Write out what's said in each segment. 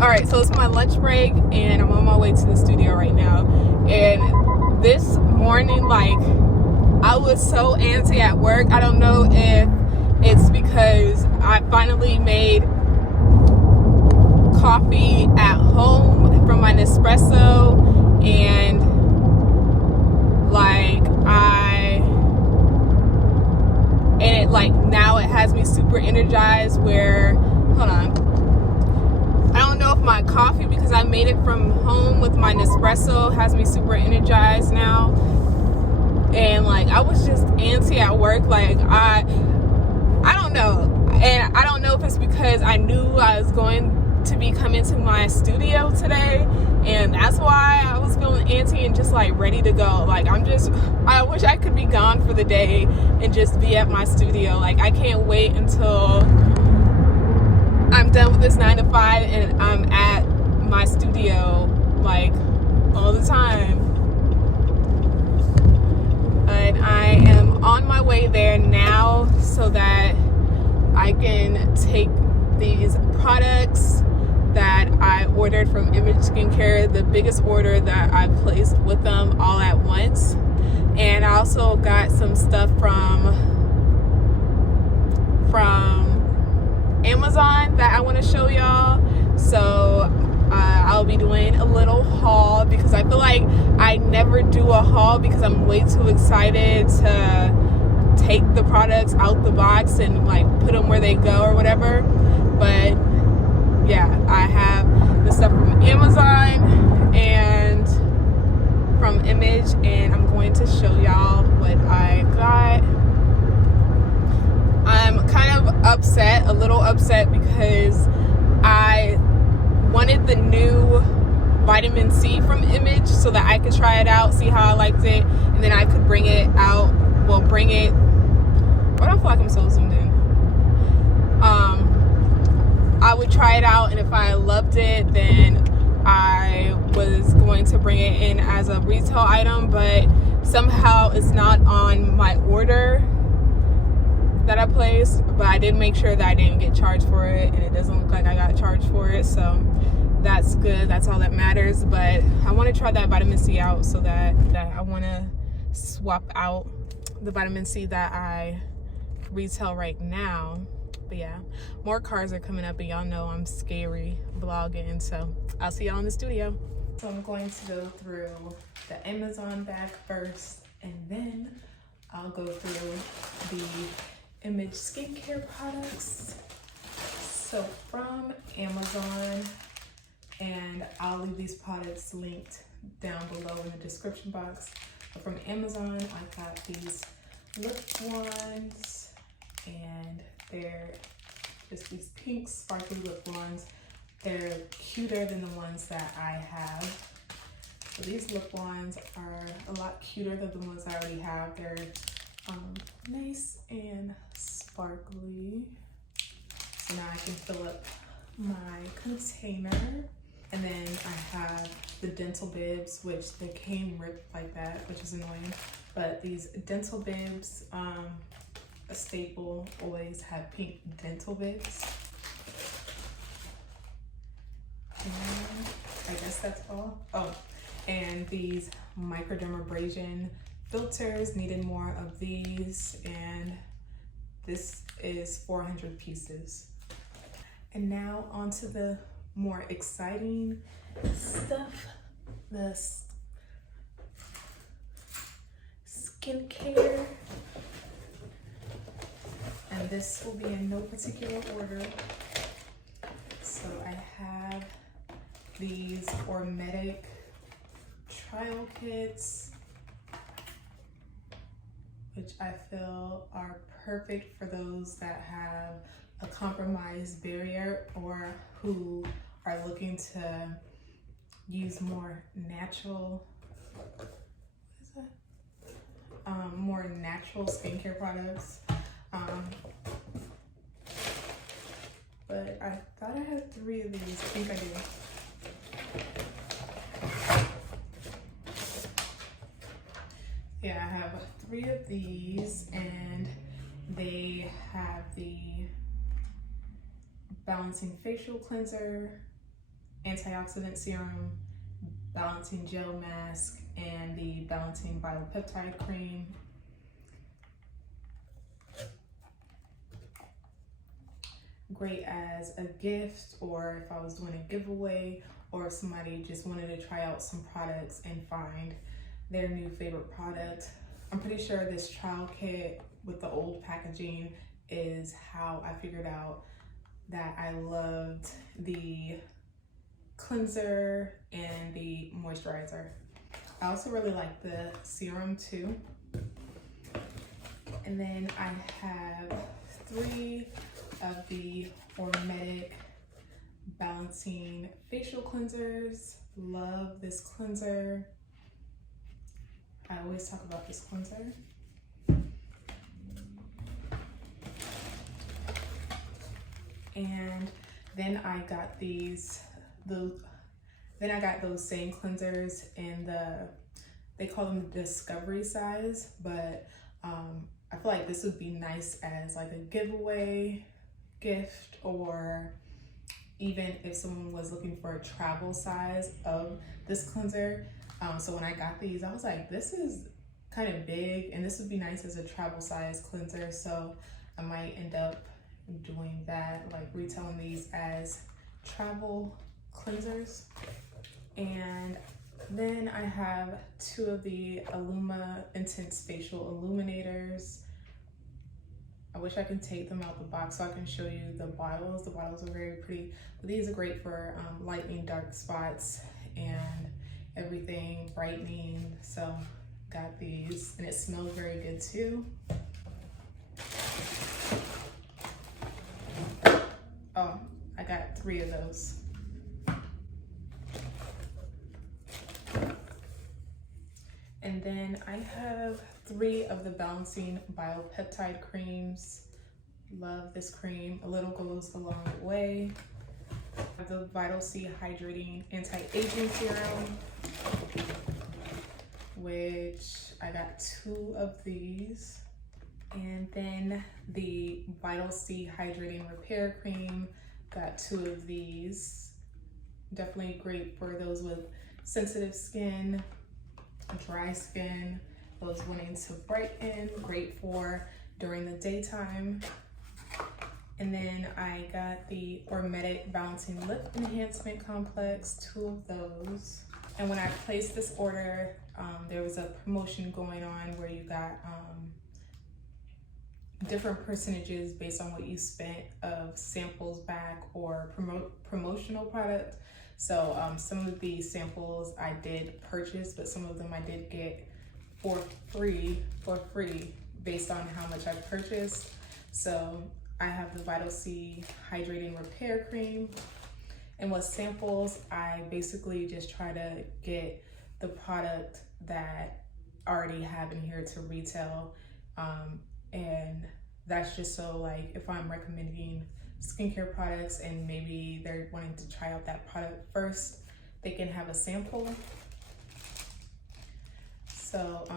All right, so it's my lunch break and I'm on my way to the studio right now. And this morning, like, I was so antsy at work. I don't know if it's because I finally made coffee at home from my Nespresso, and now it has me super energized where, hold on, I don't know if my coffee, because I made it from home with my Nespresso, has me super energized now. And like, I was just antsy at work. Like, I don't know. And I don't know if it's because I knew I was going to be coming to my studio today, and that's why I was feeling antsy and just like ready to go. Like, I wish I could be gone for the day and just be at my studio. Like, I can't wait until I'm done with this 9 to 5 and I'm at my studio like all the time. But I am on my way there now so that I can take these products that I ordered from Image Skincare, the biggest order that I placed with them all at once. And I also got some stuff from Amazon that I want to show y'all. So I'll be doing a little haul, because I feel like I never do a haul because I'm way too excited to take the products out the box and like put them where they go or whatever. But yeah, I have the stuff from Amazon and from Image, and I'm going to show y'all what I got. I'm kind of upset, a little upset, because I wanted the new vitamin C from Image so that I could try it out, see how I liked it, and then I could bring it out. Well, bring it. I don't feel like I'm so zoomed in. I would try it out, and if I loved it, then I was going to bring it in as a retail item, but somehow it's not on my order that I placed. But I did make sure that I didn't get charged for it, and it doesn't look like I got charged for it, so that's good. That's all that matters. But I want to try that vitamin C out, so that I want to swap out the vitamin C that I retail right now. But yeah, more cars are coming up, and y'all know I'm scary vlogging, so I'll see y'all in the studio. So I'm going to go through the Amazon bag first, and then I'll go through the Image Skincare products. So from Amazon, and I'll leave these products linked down below in the description box. But from Amazon, I got these lip ones, and they're just these pink sparkly lip ones. They're cuter than the ones that I have. So these lip ones are a lot cuter than the ones I already have. They're nice and sparkly. So now I can fill up my container. And then I have the dental bibs, which they came ripped like that, which is annoying. But these dental bibs, a staple, always have pink dental bibs. And I guess that's all. Oh, and these microdermabrasion filters, needed more of these, and this is 400 pieces. And now onto the more exciting stuff, the skincare. And this will be in no particular order. So I have these Hormetic trial kits, which I feel are perfect for those that have a compromised barrier or who are looking to use more natural, more natural skincare products. But I thought I had 3 of these. I think I do. Yeah, I have 3 of these, and they have the balancing facial cleanser, antioxidant serum, balancing gel mask, and the balancing biopeptide cream. Great as a gift, or if I was doing a giveaway, or if somebody just wanted to try out some products and find their new favorite product. I'm pretty sure this trial kit with the old packaging is how I figured out that I loved the cleanser and the moisturizer. I also really like the serum too. And then I have 3 of the Hormetic balancing facial cleansers. Love this cleanser. I always talk about this cleanser. And then I got those same cleansers in they call them the Discovery size, but I feel like this would be nice as like a giveaway gift, or even if someone was looking for a travel size of this cleanser. So when I got these, I was like, this is kind of big and this would be nice as a travel size cleanser. So I might end up doing that, like retailing these as travel cleansers. And then I have 2 of the Aluma Intense Facial Illuminators. I wish I could take them out the box so I can show you the bottles. The bottles are very pretty, but these are great for lightening dark spots and everything, brightening. So got these, and it smells very good too. Oh, I got 3 of those. And then I have 3 of the balancing biopeptide creams. Love this cream. A little goes a long way. I have the Vital C Hydrating Anti-Aging Serum, which I got 2 of these. And then the Vital C Hydrating Repair Cream, got 2 of these. Definitely great for those with sensitive skin, dry skin, those wanting to brighten, great for during the daytime. And then I got the Hormetic Balancing Lip Enhancement Complex, 2 of those. And when I placed this order, there was a promotion going on where you got different percentages based on what you spent of samples back or promotional product. So some of the samples I did purchase, but some of them I did get for free based on how much I purchased. So I have the Vital C Hydrating Repair Cream. And with samples, I basically just try to get the product that I already have in here to retail. And that's just so, like, if I'm recommending skincare products and maybe they're wanting to try out that product first, they can have a sample. So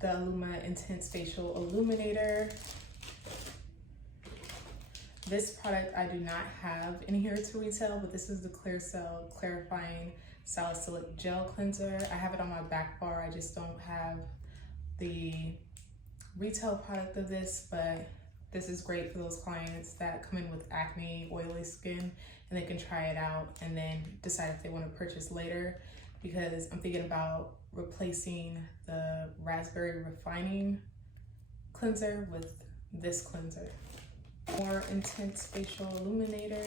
the Aluma Intense Facial Illuminator. This product I do not have in here to retail, but this is the Clear Cell Clarifying Salicylic Gel Cleanser. I have it on my back bar. I just don't have the retail product of this, but this is great for those clients that come in with acne, oily skin, and they can try it out and then decide if they want to purchase later, because I'm thinking about replacing the Raspberry Refining Cleanser with this cleanser. More Intense Facial Illuminator.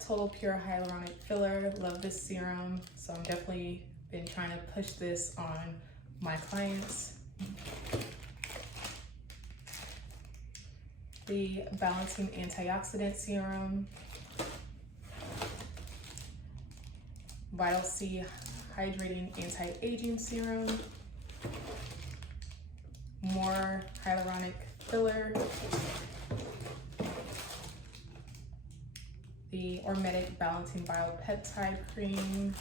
Total Pure Hyaluronic Filler. Love this serum, so I'm definitely been trying to push this on my clients. The Balancing Antioxidant Serum. Vital C Hydrating Anti-Aging Serum. More hyaluronic filler. The Hormetic Balancing Biopeptide Cream.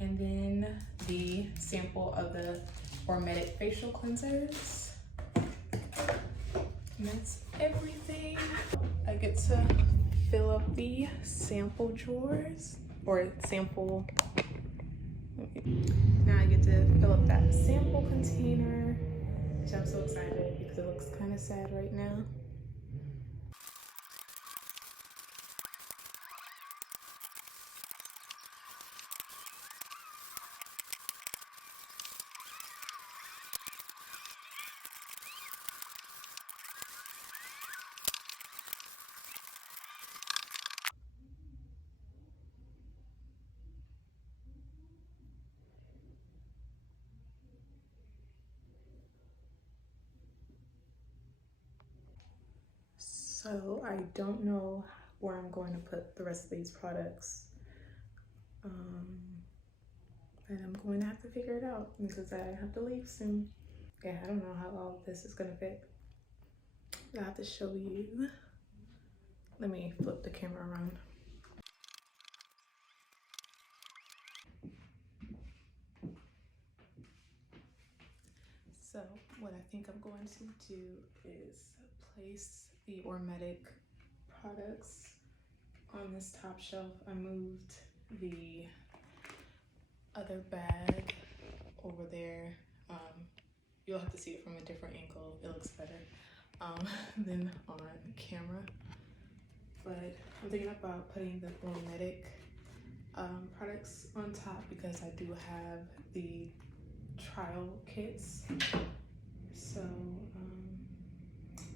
And then the sample of the Hormetic Facial Cleansers. And that's everything. to fill up the sample drawers, or sample. Now I get to fill up that sample container, which I'm so excited because it looks kind of sad right now. So I don't know where I'm going to put the rest of these products. And I'm going to have to figure it out because I have to leave soon. Yeah, I don't know how all of this is gonna fit. I have to show you. Let me flip the camera around. So what I think I'm going to do is place the Hormetic products on this top shelf. I moved the other bag over there. You'll have to see it from a different angle. It looks better than on camera. But I'm thinking about putting the Hormetic products on top because I do have the trial kits. So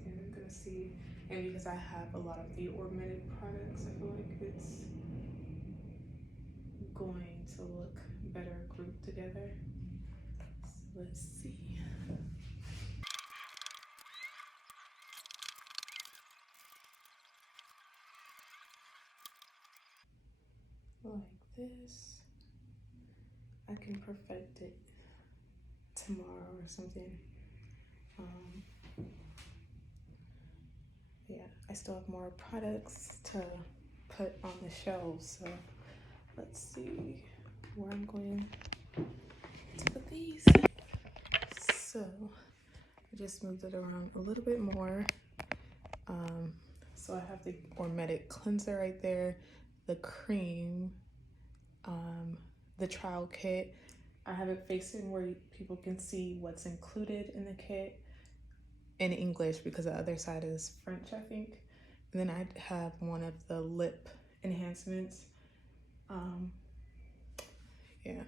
yeah, I'm gonna see. And because I have a lot of the Hormetic products, I feel like it's going to look better grouped together. So let's see. Like this. I can perfect it tomorrow or something. Yeah, I still have more products to put on the shelves, so let's see where I'm going to put these. So I just moved it around a little bit more. So I have the Hormetic Cleanser right there, the cream, the trial kit. I have it facing where people can see what's included in the kit in English because the other side is French, I think. And then I have one of the lip enhancements. Yeah.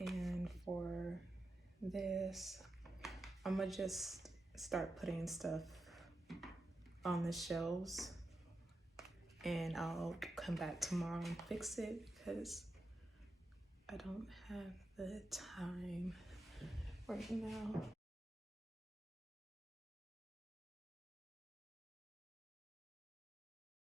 And for this, I'm gonna just start putting stuff on the shelves, and I'll come back tomorrow and fix it because I don't have the time right now.